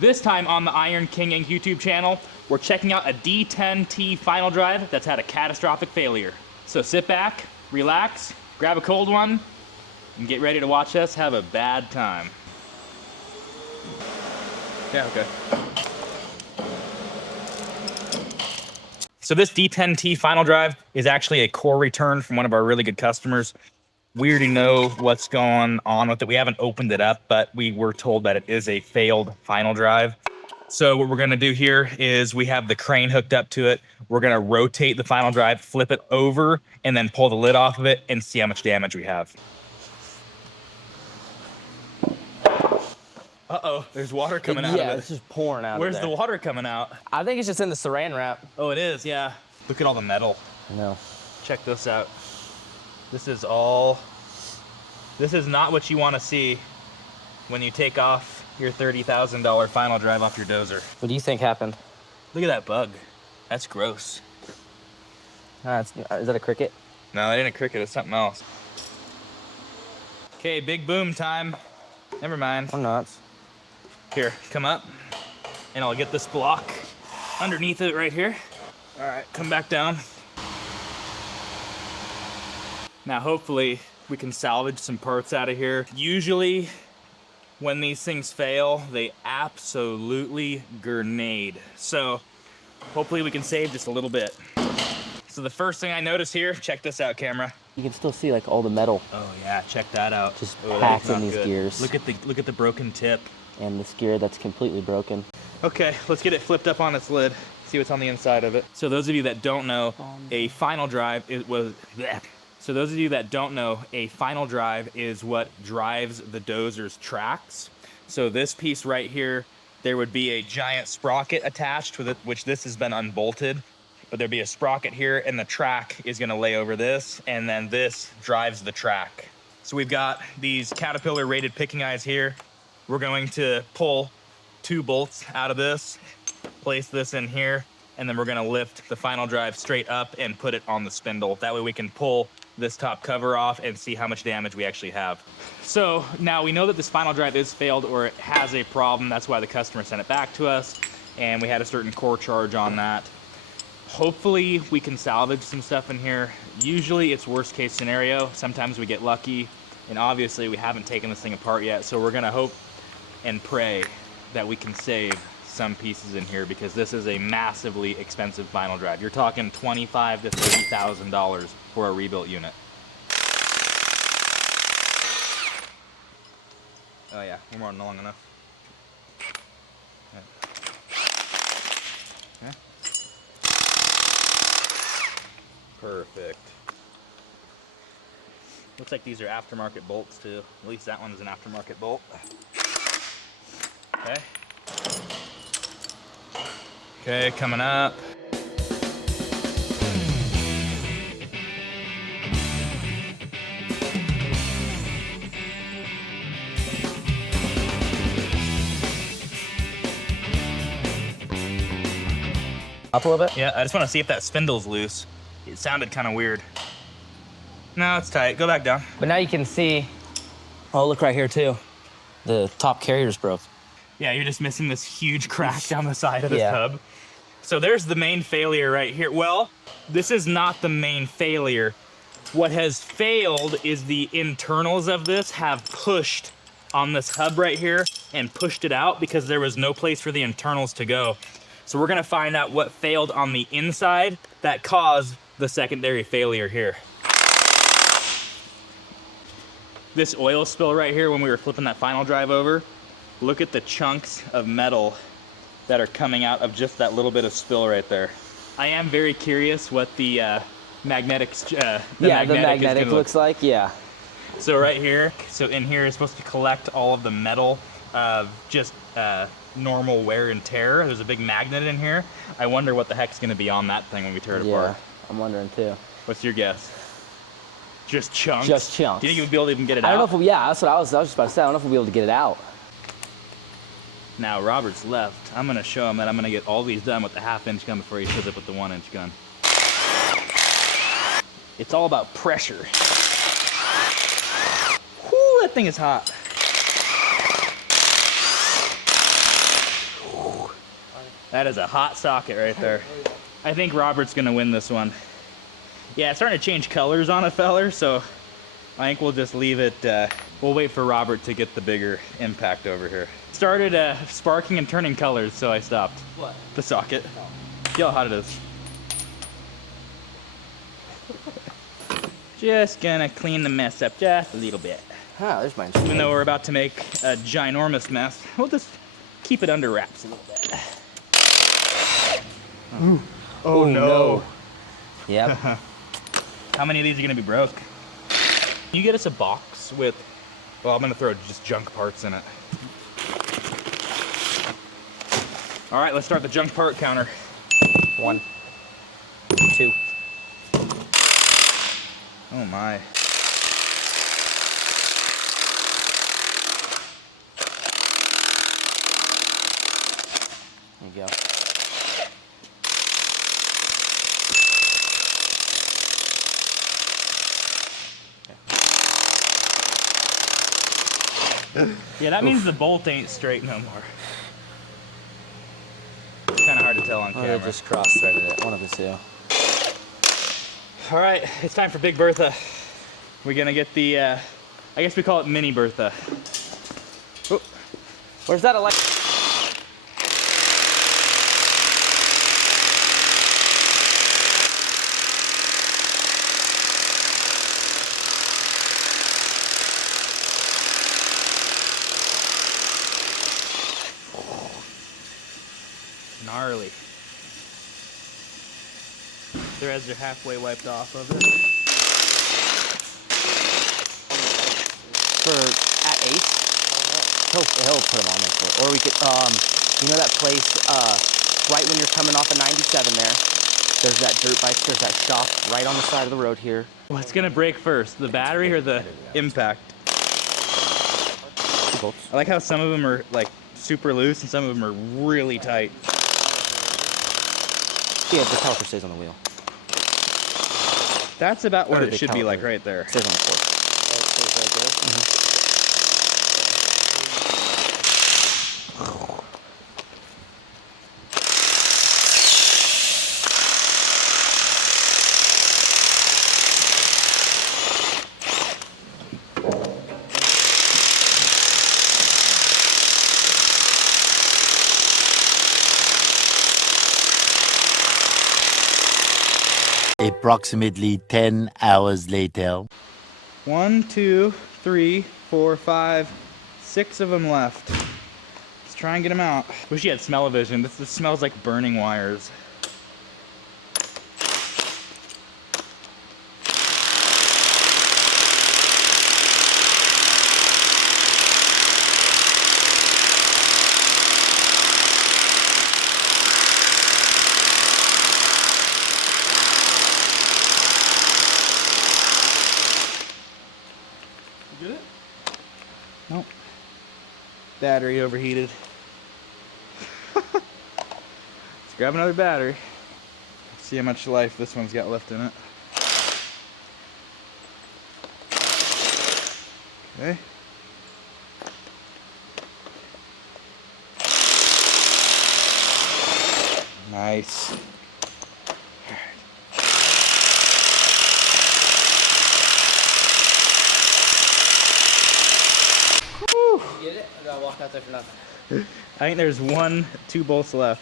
This time on the Iron King Inc. YouTube channel, we're checking out a D10T final drive that's had a catastrophic failure. So sit back, relax, grab a cold one, and get ready to watch us have a bad time. Yeah, okay. So this D10T final drive is actually a core return from one of our really good customers. We already know what's going on with it. We haven't opened it up, but we were told that it is a failed final drive. So what we're gonna do here is we have the crane hooked up to it. We're gonna rotate the final drive, flip it over, and then pull the lid off of it and see how much damage we have. Uh-oh, there's water coming out of it. Yeah, it's just pouring out. Where's the water coming out? I think it's just in the saran wrap. Oh, it is, yeah. Look at all the metal. No. Check this out. This is not what you want to see when you take off your $30,000 final drive off your dozer. What do you think happened? Look at that bug. That's gross. Is that a cricket? No, it ain't a cricket, it's something else. Okay, big boom time. Never mind. I'm nuts. Here, come up, and I'll get this block underneath it right here. All right, come back down. Now, hopefully, we can salvage some parts out of here. Usually, when these things fail, they absolutely grenade. So, hopefully we can save just a little bit. So the first thing I notice here, check this out, camera. You can still see like all the metal. Oh yeah, check that out. Just that packed is in not these good. gears. Look at the broken tip. And this gear that's completely broken. Okay, let's get it flipped up on its lid. See what's on the inside of it. So those of you that don't know, a final drive So those of you that don't know, a final drive is what drives the dozer's tracks. So this piece right here, there would be a giant sprocket attached with it, which this has been unbolted. But there'd be a sprocket here, and the track is gonna lay over this, and then this drives the track. So we've got these Caterpillar rated picking eyes here. We're going to pull 2 bolts out of this, place this in here, and then we're gonna lift the final drive straight up and put it on the spindle. That way we can pull this top cover off and see how much damage we actually have. So now we know that this final drive is failed or it has a problem. That's why the customer sent it back to us, and we had a certain core charge on that. Hopefully we can salvage some stuff in here. Usually it's worst case scenario. Sometimes we get lucky, and obviously we haven't taken this thing apart yet, so we're gonna hope and pray that we can save some pieces in here, because this is a massively expensive final drive. You're talking $25,000 to $30,000 for a rebuilt unit. Oh yeah, we're more than long enough. Yeah. Perfect. Looks like these are aftermarket bolts too. At least that one is an aftermarket bolt. Okay. Okay, coming up. Up a little bit? Yeah, I just want to see if that spindle's loose. It sounded kind of weird. No, it's tight. Go back down. But now you can see, oh, look right here too. The top carrier's broke. Yeah, you're just missing this huge crack down the side of this Yeah. tub. So there's the main failure right here. Well, this is not the main failure. What has failed is the internals of this have pushed on this hub right here and pushed it out because there was no place for the internals to go. So we're gonna find out what failed on the inside that caused the secondary failure here. This oil spill right here when we were flipping that final drive over, look at the chunks of metal that are coming out of just that little bit of spill right there. I am very curious what the magnetic looks like, yeah. So right here, so in here is supposed to collect all of the metal of just normal wear and tear. There's a big magnet in here. I wonder what the heck's gonna be on that thing when we tear it apart. I'm wondering too. What's your guess? Just chunks? Just chunks. Do you think you'd be able to even get it out? I don't know if that's what I was just about to say. I don't know if we'll be able to get it out. Now Robert's left. I'm gonna show him that I'm gonna get all these done with the 1/2-inch gun before he shows up with the 1-inch gun. It's all about pressure. Whoo, that thing is hot. That is a hot socket right there. I think Robert's gonna win this one. Yeah, it's starting to change colors on a feller, so I think we'll just leave it. We'll wait for Robert to get the bigger impact over here. Started sparking and turning colors, so I stopped. What? The socket. See how hot it is. Just gonna clean the mess up just a little bit. Ah, there's mine. Even though we're about to make a ginormous mess, we'll just keep it under wraps a little bit. Ooh. Oh no. Yep. How many of these are gonna be broke? Can you get us a box with, well, I'm gonna throw just junk parts in it. All right, let's start the junk part counter. 1, 2. Oh my. There you go. Yeah, that means the bolt ain't straight no more. Kind of hard to tell on Oh, camera. they just cross-threaded it. One of the two. All right, it's time for Big Bertha. We're gonna get the, I guess we call it Mini Bertha. Oh, Where's that elect? gnarly. Threads are halfway wiped off of it. For at Ace, he'll put them on there. Or we could, you know that place, right when you're coming off of 97 there, there's that dirt bike, there's that shop right on the side of the road here. What's gonna break first, the battery or the impact? I like how some of them are like super loose and some of them are really tight. Yeah, the caliper stays on the wheel. That's about what Or it the should be like caliper right there. stays on the fork. Approximately 10 hours later. 1, 2, 3, 4, 5, 6 of them left. Let's try and get them out. Wish you had smell-o-vision. This smells like burning wires. Get it? Nope. Battery overheated. Let's grab another battery. See how much life this one's got left in it. Okay. Nice. Get it? I gotta walk out there for nothing. I think there's 1, 2 bolts left.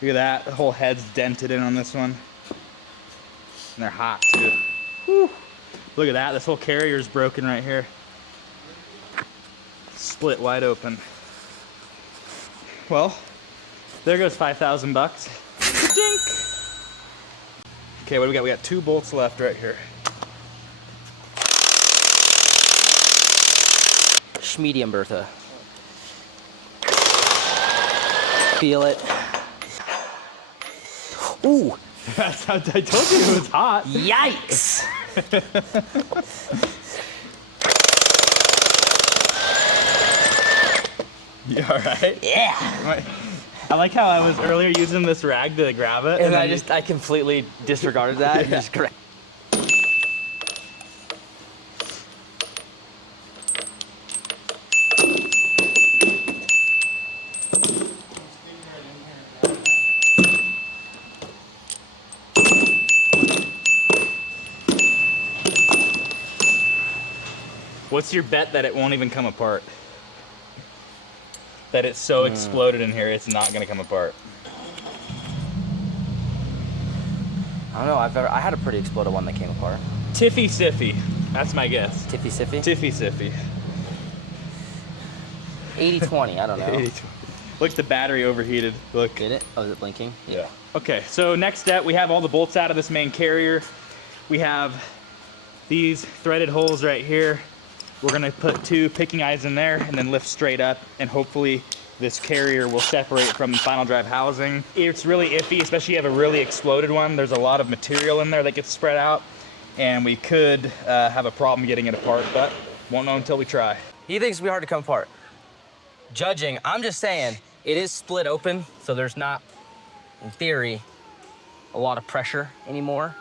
Look at that. The whole head's dented in on this one. And they're hot too. Whew. Look at that. This whole carrier's broken right here. Split wide open. Well, there goes 5,000 bucks. Dink! Okay, what do we got? We got 2 bolts left right here. Medium Bertha. Feel it. Ooh! That's how I told you it was hot. Yikes! You alright? Yeah! I like how I was earlier using this rag to grab it. And then I completely disregarded that. And just correct. What's your bet that it won't even come apart? That it's so exploded in here, it's not gonna come apart. I don't know. I had a pretty exploded one that came apart. Tiffy Siffy. That's my guess. Tiffy Siffy? Tiffy Siffy. 80-20, I don't know. Look, the battery overheated. Look. Did it? Oh, is it blinking? Yeah. Okay, so next step, we have all the bolts out of this main carrier. We have these threaded holes right here. We're gonna put 2 picking eyes in there and then lift straight up, and hopefully this carrier will separate from the final drive housing. It's really iffy, especially if you have a really exploded one. There's a lot of material in there that gets spread out, and we could have a problem getting it apart, but won't know until we try. He thinks it'll be hard to come apart. Judging, I'm just saying, it is split open, so there's not, in theory, a lot of pressure anymore,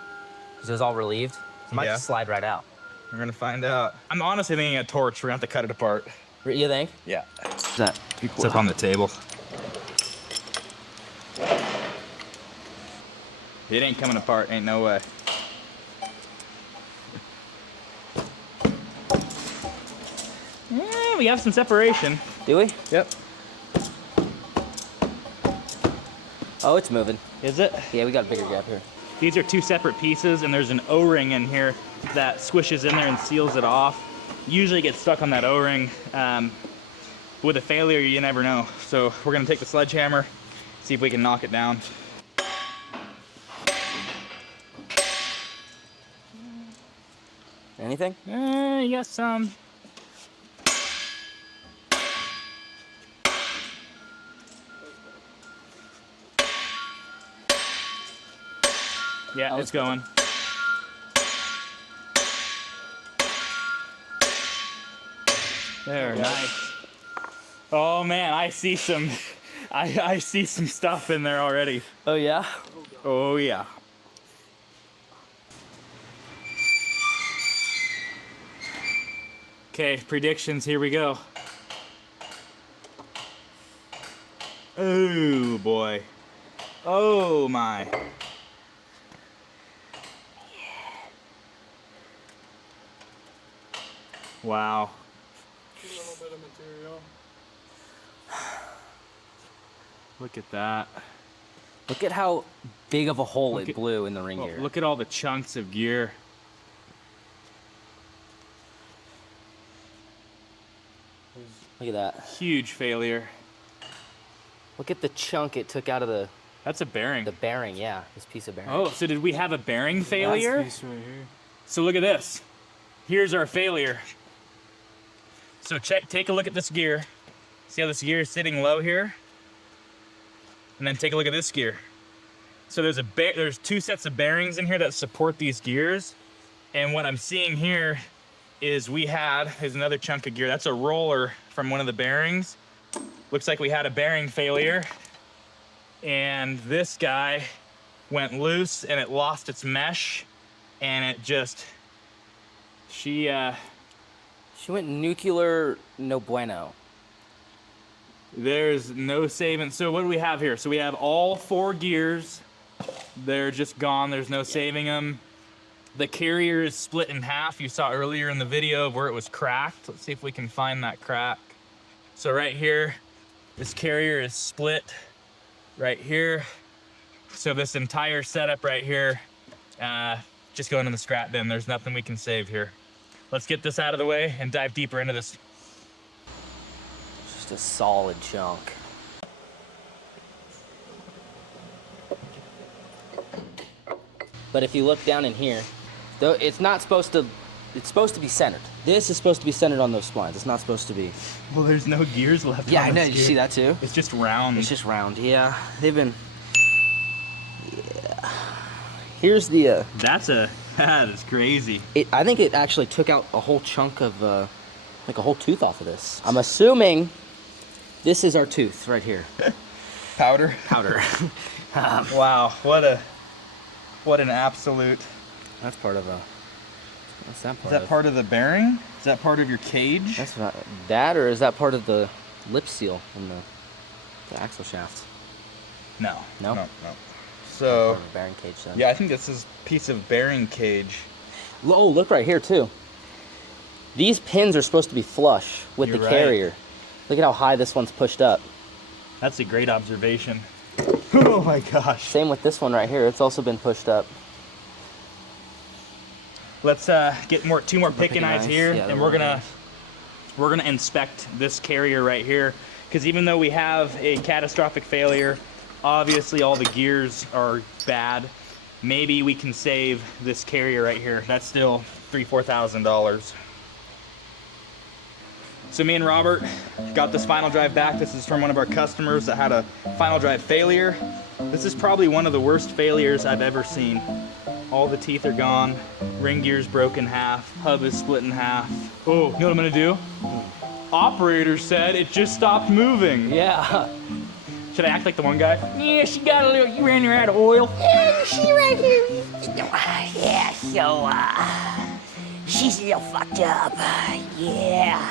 because it was all relieved. It might just slide right out. We're gonna find out. I'm honestly thinking a torch, we're gonna have to cut it apart. You think? Yeah. What's that? It's up on the table. It ain't coming apart, ain't no way. Yeah, we have some separation. Do we? Yep. Oh, it's moving. Is it? Yeah, we got a bigger gap here. These are 2 separate pieces, and there's an O-ring in here that squishes in there and seals it off. Usually gets stuck on that O-ring. With a failure, you never know. So we're gonna take the sledgehammer, see if we can knock it down. Anything? You got some. Yeah, it's going. There, nice. Oh man, I see some, I see some stuff in there already. Oh, yeah? Oh yeah. Okay, predictions, here we go. Oh boy. Oh my. Wow. A little bit of material. Look at that. Look at how big of a hole it blew in the ring gear. Look at all the chunks of gear. Look at that. Huge failure. Look at the chunk it took out of the That's a bearing. bearing, yeah. This piece of bearing. Oh, so did we have a bearing failure? This piece right here. So look at this. Here's our failure. So take a look at this gear. See how this gear is sitting low here? And then take a look at this gear. So there's 2 sets of bearings in here that support these gears. And what I'm seeing here is here's another chunk of gear. That's a roller from one of the bearings. Looks like we had a bearing failure. And this guy went loose and it lost its mesh. And it just, she went nuclear no bueno. There's no saving. So what do we have here? So we have all 4 gears. They're just gone. There's no saving them. The carrier is split in half. You saw earlier in the video where it was cracked. Let's see if we can find that crack. So right here, this carrier is split right here. So this entire setup right here, just going in the scrap bin. There's nothing we can save here. Let's get this out of the way and dive deeper into this. Just a solid chunk. But if you look down in here, though it's not supposed to, it's supposed to be centered. This is supposed to be centered on those splines. It's not supposed to be. Well, there's no gears left. Yeah, on I know. this Did gear. you see that too? It's just round. It's just round. Yeah, they've been. Yeah. Here's the. That is crazy. I think it actually took out a whole chunk of, like a whole tooth off of this. I'm assuming this is our tooth right here. Powder. Powder. Wow, what an absolute. That's part of a. What's that part Is that of? part of the bearing? Is that part of your cage? That's not that, or is that part of the lip seal in the axle shaft? No. No? No. Part So, of the bearing cage then. yeah, I think this is a piece of bearing cage. Oh, look right here too. These pins are supposed to be flush with You're the right. carrier. Look at how high this one's pushed up. That's a great observation. Oh my gosh. Same with this one right here. It's also been pushed up. Let's get two more picking eyes here, Yeah, and we're gonna inspect this carrier right here, because even though we have a catastrophic failure, obviously all the gears are bad. Maybe we can save this carrier right here. That's still $3,000–4,000. So me and Robert got this final drive back. This is from one of our customers that had a final drive failure. This is probably one of the worst failures I've ever seen. All the teeth are gone, ring gear's broken in half, hub is split in half. Oh, you know what I'm gonna do? Operator said it just stopped moving. Yeah. Should I act like the one guy? Yeah, she got a little, you ran her out of oil. Yeah, she right here. Yeah, so, she's a little fucked up. Yeah.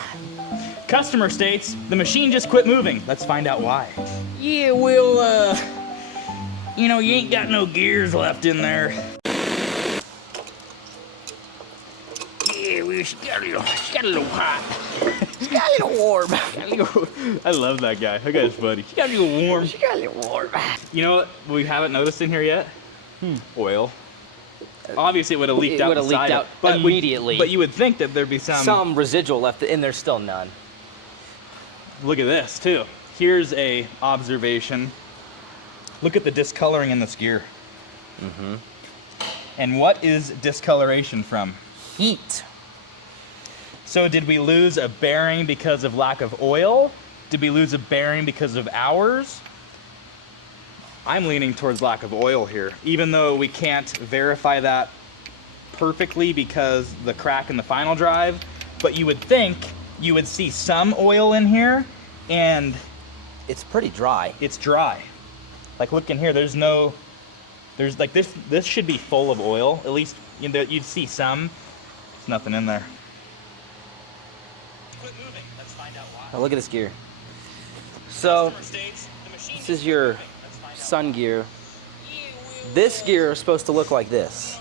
Customer states the machine just quit moving. Let's find out why. Yeah, well, you know, you ain't got no gears left in there. Yeah, well, she got a little hot. She got a little warm. I love that guy. That guy's funny. She got a little warm. She got a little warm. You know what we haven't noticed in here yet? Oil. Obviously, it would have leaked out. It would have leaked out but immediately. But you would think that there'd be Some residual left, and there's still none. Look at this too. Here's a observation. Look at the discoloring in this gear. Mm-hmm. And what is discoloration from? Heat. So did we lose a bearing because of lack of oil? Did we lose a bearing because of hours? I'm leaning towards lack of oil here, even though we can't verify that perfectly because the crack in the final drive, but you would think you would see some oil in here, and It's pretty dry. it's dry. Like look in here, there's like this should be full of oil, at least you'd see some. There's nothing in there. Quit moving. Let's find out why. Now look at this gear. So, this is your sun gear. This gear is supposed to look like this.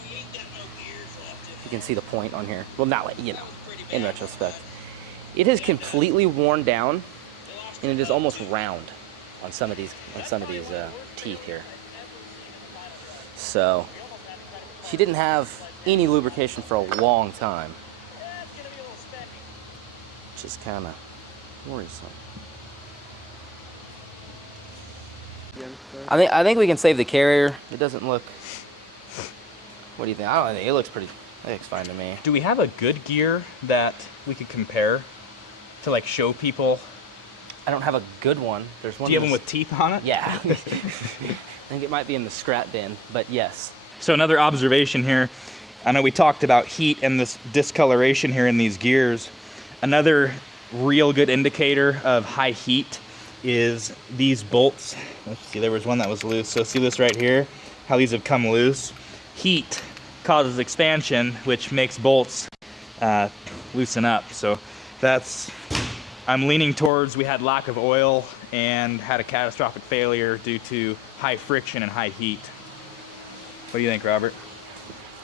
You can see the point on here. Well, not like, you know, in retrospect. It has completely worn down, and it is almost round on some of these teeth here. So, she didn't have any lubrication for a long time, which is kind of worrisome. I think we can save the carrier. It doesn't look. What do you think? I don't think it looks pretty. It looks fine to me. Do we have a good gear that we could compare to like show people? I don't have a good one. There's one. Do you have one with teeth on it? Yeah. I think it might be in the scrap bin, but yes. So another observation here. I know we talked about heat and this discoloration here in these gears. Another real good indicator of high heat is these bolts. Let's see, there was one that was loose. So see this right here, how these have come loose. Heat causes expansion, which makes bolts loosen up. So that's, I'm leaning towards we had lack of oil and had a catastrophic failure due to high friction and high heat. What do you think, Robert?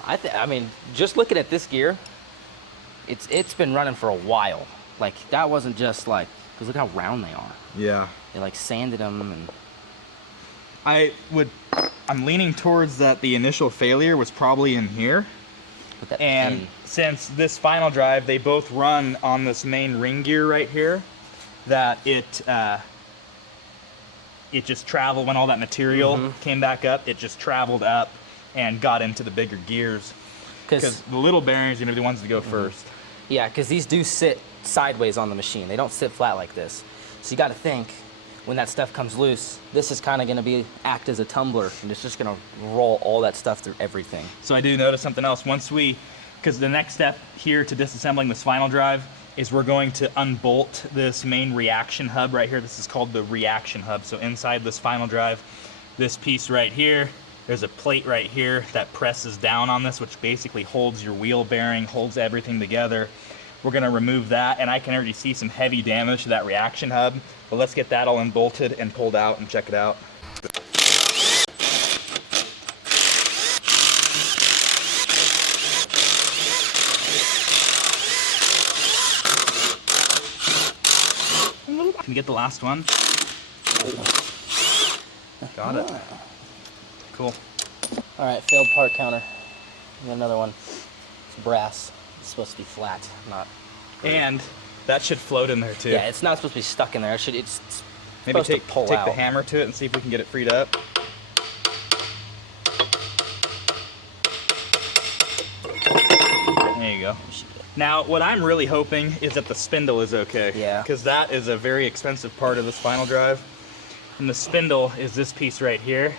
I mean, just looking at this gear, it's been running for a while. Like, that wasn't just like, because look how round they are. Yeah. They like sanded them and. I'm leaning towards that the initial failure was probably in here. With that And pin. since this final drive, they both run on this main ring gear right here, that it just traveled when all that material came back up. It just traveled up and got into the bigger gears. Because the little bearings are gonna be the ones that go first. Yeah, because these do sit sideways on the machine. They don't sit flat like this. So you got to think, when that stuff comes loose, this is kind of going to act as a tumbler, and it's just going to roll all that stuff through everything. So I do notice something else. Because the next step here to disassembling this final drive is we're going to unbolt this main reaction hub right here. This is called the reaction hub. So inside this final drive, this piece right here, there's a plate right here that presses down on this, which basically holds your wheel bearing, holds everything together. We're gonna remove that, and I can already see some heavy damage to that reaction hub. But let's get that all unbolted and pulled out and check it out. Can you get the last one? Got it. Cool. All right, failed part counter. And another one. It's brass. It's supposed to be flat, not. And that should float in there too. Yeah, it's not supposed to be stuck in there. It's Maybe supposed to pull take out. the hammer to it and see if we can get it freed up. There you go. Now, what I'm really hoping is that the spindle is okay. Yeah. Because that is a very expensive part of this final drive. And the spindle is this piece right here.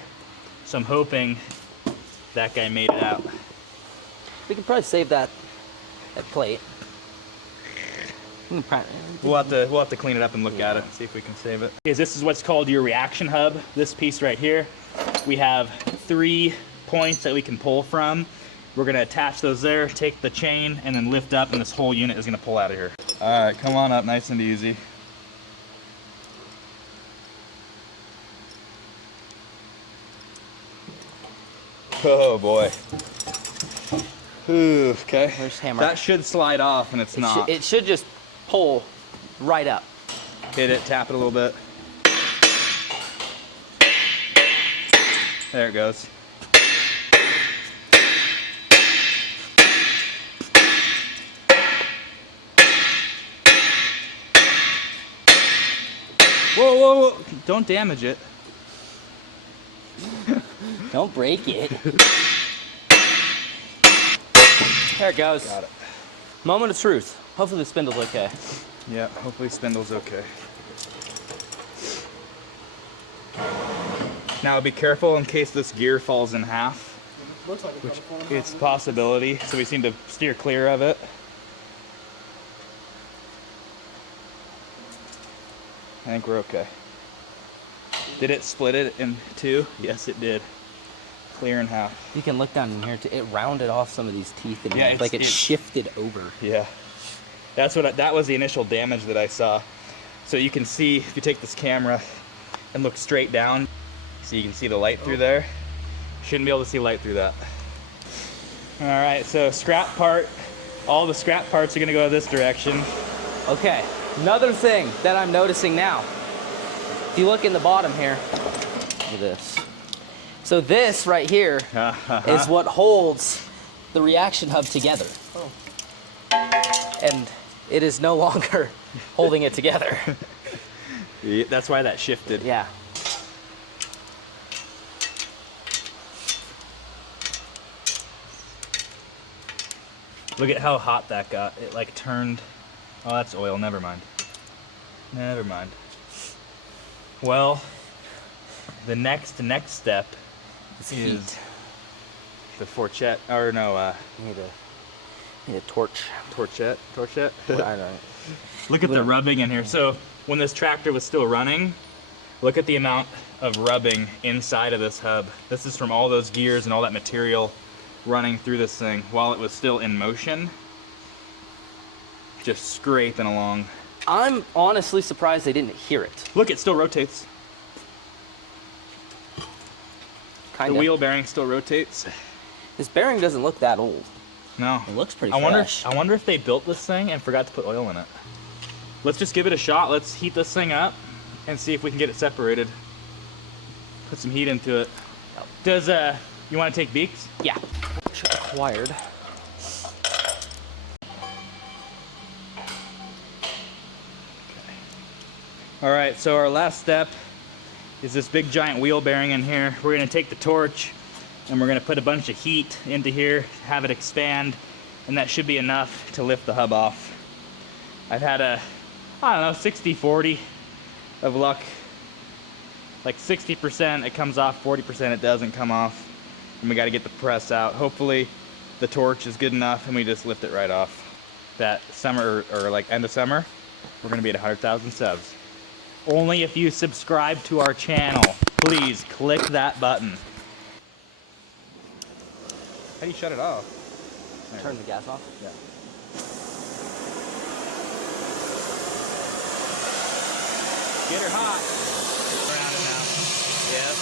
So I'm hoping that guy made it out. We can probably save that plate. We'll have to clean it up and look at it and see if we can save it. Okay, this is what's called your reaction hub. This piece right here. We have 3 points that we can pull from. We're gonna attach those there, take the chain, and then lift up, and this whole unit is gonna pull out of here. All right, come on up, nice and easy. Oh boy. Ooh, okay. There's hammer. That should slide off, and it's not. It should just pull right up. Hit it, tap it a little bit. There it goes. Whoa, whoa, whoa. Don't damage it. Don't break it. There it goes. Got it. Moment of truth. Hopefully the spindle's okay. Yeah, hopefully spindle's okay. Now be careful in case this gear falls in half. Looks like it's gonna fall It's a possibility, so we seem to steer clear of it. I think we're okay. Did it split it in 2? Yes, it did. Clear in half. You can look down in here too. It rounded off some of these teeth and Yeah, like it it's- shifted over. Yeah. That was the initial damage that I saw. So you can see, if you take this camera and look straight down, so you can see the light through there. Shouldn't be able to see light through that. All right, so scrap part. All the scrap parts are gonna go this direction. Okay, another thing that I'm noticing now. If you look in the bottom here, look at this. So this right here is what holds the reaction hub together. Oh. And it is no longer holding it together. Yeah, that's why that shifted. Yeah. Look at how hot that got. It like turned. Oh, that's oil. Never mind. Never mind. Well, the next step It's is heat. the forchette, or no, Need a torch. torchette. I don't know. Look at the rubbing in here. So when this tractor was still running, look at the amount of rubbing inside of this hub. This is from all those gears and all that material running through this thing while it was still in motion. Just scraping along. I'm honestly surprised they didn't hear it. Look, it still rotates. Kinda. The wheel bearing still rotates. This bearing doesn't look that old. No. It looks pretty I fresh. wonder if they built this thing and forgot to put oil in it. Let's just give it a shot. Let's heat this thing up and see if we can get it separated. Put some heat into it. Does you want to take beaks? Yeah. Acquired. All right, so our last step is this big giant wheel bearing in here. We're gonna take the torch and we're gonna put a bunch of heat into here, have it expand, and that should be enough to lift the hub off. I've had a, I don't know, 60-40 of luck. Like 60% it comes off, 40% it doesn't come off. And we gotta get the press out. Hopefully the torch is good enough and we just lift it right off. That summer, or like end of summer, we're gonna be at 100,000 subs. Only if you subscribe to our channel. Please click that button. How do you shut it off? Turn the gas off? Yeah. Get her hot. Around it now. Yes.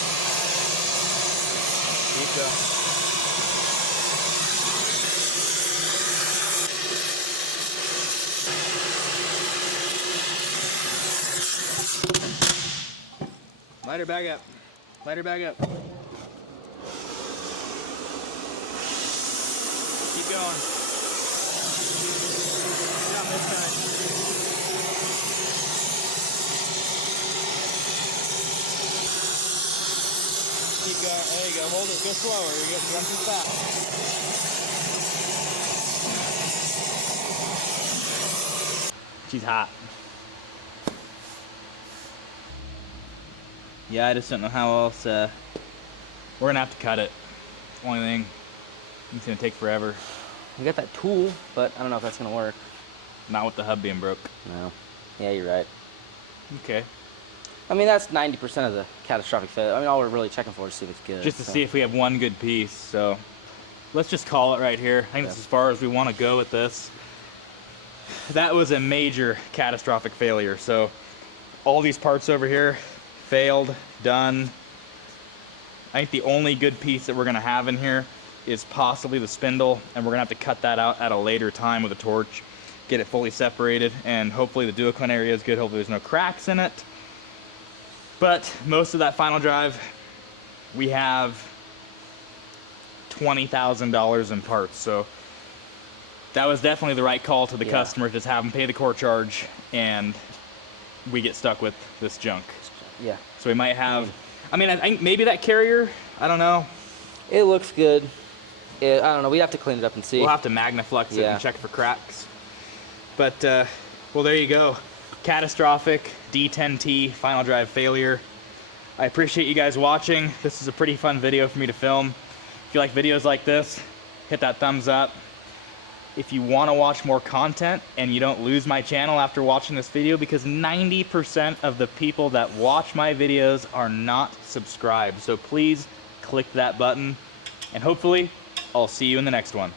Keep going. Light her back up. Light her back up. Keep going. Down this side. Keep going. There you go. Hold it. Go slower. You're getting run too fast. She's hot. Yeah, I just don't know how else. We're gonna have to cut it. Only thing. It's gonna take forever. We got that tool, but I don't know if that's gonna work. Not with the hub being broke. No. Yeah, you're right. Okay. I mean, that's 90% of the catastrophic failure. I mean, all we're really checking for is to see if it's good. Just to see if we have one good piece. So let's just call it right here. I think that's as far as we want to go with this. That was a major catastrophic failure. So all these parts over here failed, done. I think the only good piece that we're gonna have in here is possibly the spindle, and we're gonna have to cut that out at a later time with a torch, get it fully separated, and hopefully the duoclin area is good. Hopefully there's no cracks in it. But most of that final drive, we have $20,000 in parts. So that was definitely the right call to the customer, just have them pay the core charge, and we get stuck with this junk. Yeah. So we might have, I mean, I think maybe that carrier, I don't know. It looks good. I don't know. We have to clean it up and see. We'll have to magnaflux it and check for cracks. But, well, there you go. Catastrophic D10T final drive failure. I appreciate you guys watching. This is a pretty fun video for me to film. If you like videos like this, hit that thumbs up. If you want to watch more content and you don't lose my channel after watching this video, because 90% of the people that watch my videos are not subscribed. So please click that button, and hopefully I'll see you in the next one.